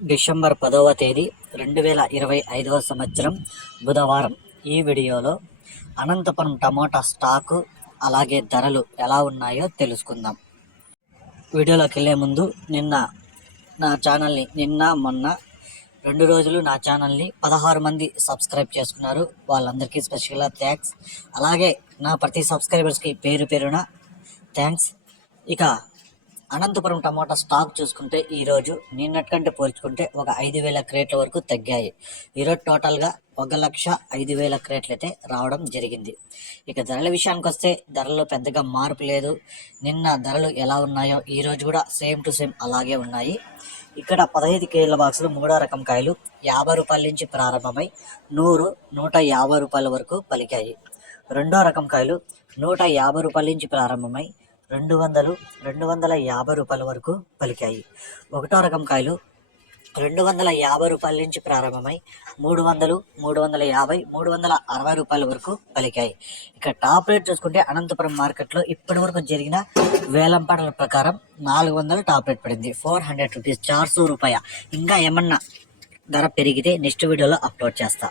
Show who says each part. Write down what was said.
Speaker 1: December పదవ తేదీ రెండు వేల ఇరవై ఐదవ సంవత్సరం బుధవారం. ఈ వీడియోలో అనంతపురం టమోటా స్టాకు అలాగే ధరలు ఎలా ఉన్నాయో తెలుసుకుందాం. వీడియోలోకి వెళ్ళే ముందు నిన్న నా ఛానల్ని నిన్న మొన్న రెండు రోజులు నా ఛానల్ని పదహారు మంది సబ్స్క్రైబ్ చేసుకున్నారు. వాళ్ళందరికీ స్పెషల్గా థ్యాంక్స్. అలాగే నా ప్రతి సబ్స్క్రైబర్స్కి పేరు పేరున థ్యాంక్స్. ఇక అనంతపురం టమాటా స్టాక్ చూసుకుంటే ఈరోజు నిన్నటికంటే పోల్చుకుంటే ఒక ఐదు వేల క్రేట్ల వరకు తగ్గాయి. ఈరోజు టోటల్గా ఒక లక్ష ఐదు వేల క్రేట్లు అయితే రావడం జరిగింది. ఇక ధరల విషయానికి వస్తే ధరల్లో పెద్దగా మార్పు లేదు. నిన్న ధరలు ఎలా ఉన్నాయో ఈ రోజు కూడా సేమ్ టు సేమ్ అలాగే ఉన్నాయి. ఇక్కడ పదహైదు కేజీల బాక్సులు మూడో రకం కాయలు యాభై రూపాయల నుంచి ప్రారంభమై నూరు నూట యాభై రూపాయల వరకు పలికాయి. రెండో రకం కాయలు నూట యాభై రూపాయల నుంచి ప్రారంభమై రెండు వందలు రెండు వందల యాభై రూపాయల వరకు పలికాయి. ఒకటో రకం కాయలు రెండు వందల యాభై రూపాయల నుంచి ప్రారంభమై మూడు వందలు మూడు వందల యాభై మూడు వందల అరవై రూపాయల వరకు పలికాయి. ఇక టాప్ రేట్ చూసుకుంటే అనంతపురం మార్కెట్లో ఇప్పటి వరకు జరిగిన వేలంపాటల ప్రకారం నాలుగు వందలు టాప్ రేట్ పడింది. ఫోర్ హండ్రెడ్ రూపీస్ చార్సో రూపాయ. ఇంకా ఏమన్నా ధర పెరిగితే నెక్స్ట్ వీడియోలో అప్లోడ్ చేస్తా.